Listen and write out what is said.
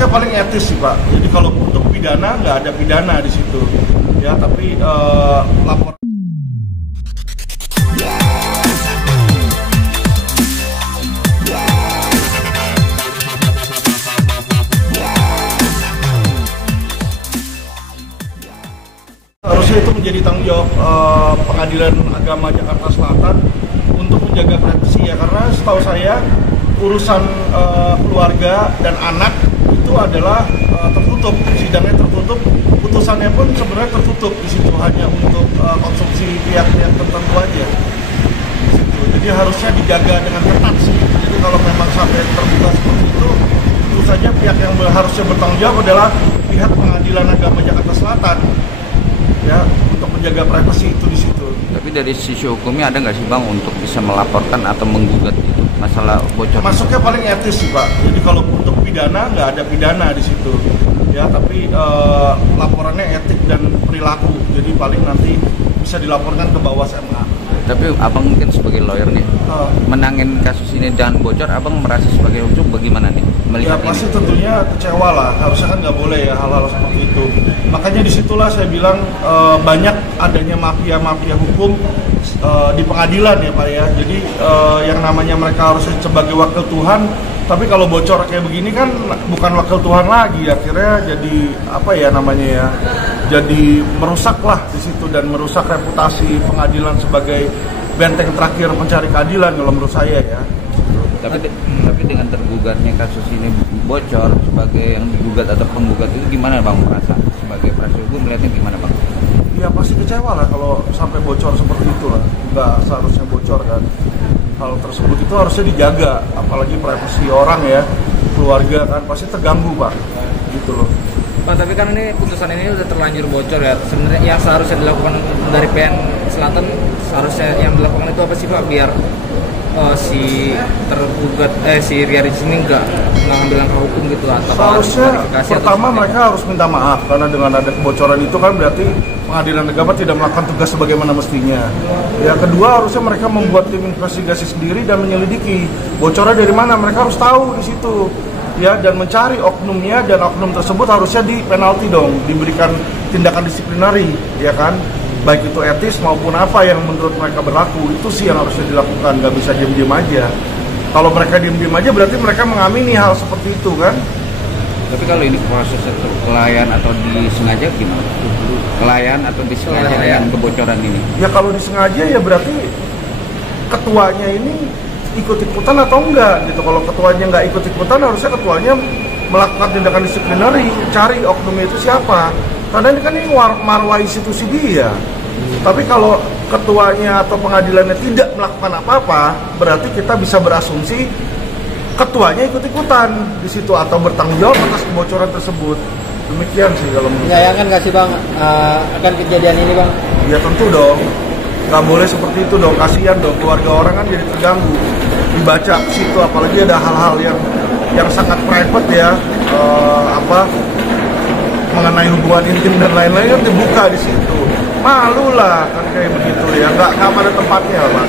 Masuknya paling etis sih Pak. Jadi kalau untuk pidana nggak ada pidana di situ, ya. Tapi lapor. Harusnya itu menjadi tanggung jawab Pengadilan Agama Jakarta Selatan untuk menjaga privasi ya, karena setahu saya urusan keluarga dan anak itu adalah tertutup, sidangnya tertutup, putusannya pun sebenarnya tertutup di situ, hanya untuk konsumsi pihak-pihak tertentu aja. Di situ. Jadi harusnya dijaga dengan ketat sih. Jadi kalau memang sampai terbuka seperti itu, tentu saja pihak yang harusnya bertanggung jawab adalah pihak Pengadilan Agama Jakarta Selatan, ya, untuk menjaga privasi itu di situ. Tapi dari sisi hukumnya ada nggak sih Bang untuk bisa melaporkan atau menggugat itu masalah bocor? Masuknya paling etis sih Pak. Jadi kalau untuk pidana nggak ada pidana di situ, ya. Tapi laporannya etik dan perilaku. Jadi paling nanti bisa dilaporkan ke Bawaslu MA. Tapi Abang mungkin sebagai lawyer nih, menangin kasus ini dengan bocor, Abang merasa sebagai hukum bagaimana nih? Ya pasti tentunya kecewa lah, harusnya kan nggak boleh ya hal-hal seperti itu. Makanya disitulah saya bilang banyak adanya mafia-mafia hukum di pengadilan ya Pak ya. Jadi yang namanya mereka harus sebagai wakil Tuhan, tapi kalau bocor kayak begini kan bukan wakil Tuhan lagi, akhirnya jadi apa ya namanya ya, jadi merusak lah di situ dan merusak reputasi pengadilan sebagai benteng terakhir mencari keadilan kalau menurut saya ya. Tapi dengan tergugatnya kasus ini bocor, sebagai yang digugat atau penggugat itu gimana Bang merasa? Sebagai praktisi hukum melihatnya gimana Bang? Ya pasti kecewa lah kalau sampai bocor seperti itu lah. Nggak seharusnya bocor kan. Hal tersebut itu harusnya dijaga, apalagi privasi orang ya, keluarga kan pasti terganggu Pak, gitu loh. Pak, tapi kan ini putusan ini udah terlanjur bocor ya. Sebenarnya yang seharusnya dilakukan dari PN Selatan, seharusnya yang dilakukan itu apa sih Pak, biar si tergugat si Riyadi sini nggak ngambil langkah hukum gitu, atau seharusnya pertama mereka harus minta maaf karena dengan ada kebocoran itu kan berarti Pengadilan Agama tidak melakukan tugas sebagaimana mestinya. Ya kedua, harusnya mereka membuat tim investigasi sendiri dan menyelidiki bocornya dari mana, mereka harus tahu di situ ya, dan mencari oknumnya, dan oknum tersebut harusnya di penalti dong, diberikan tindakan disiplinari ya kan, baik itu etis maupun apa yang menurut mereka berlaku. Itu sih yang harusnya dilakukan, nggak bisa diam-diam aja. Kalau mereka diam-diam aja berarti mereka mengamini hal seperti itu kan. Tapi kalau ini proses kelainan atau disengaja gimana? Kelainan atau disengaja yang kebocoran ini? Ya kalau disengaja ya berarti ketuanya ini ikut-ikutan atau enggak gitu. Kalau ketuanya nggak ikut-ikutan, harusnya ketuanya melakukan tindakan disiplinari, cari oknumnya itu siapa. Karena ini kan marwah institusi dia. Tapi kalau ketuanya atau pengadilannya tidak melakukan apa-apa, berarti kita bisa berasumsi ketuanya ikut-ikutan di situ atau bertanggung jawab atas kebocoran tersebut. Demikian sih kalau menurut saya. Menyayangkan nggak sih Bang akan kejadian ini Bang? Ya tentu dong, nggak boleh seperti itu dong, kasihan dong, keluarga orang kan jadi terganggu dibaca ke situ, apalagi ada hal-hal yang sangat private ya, mengenai hubungan intim dan lain-lain kan dibuka di situ. Malu lah kan kayak begitu ya, nggak pada tempatnya Pak.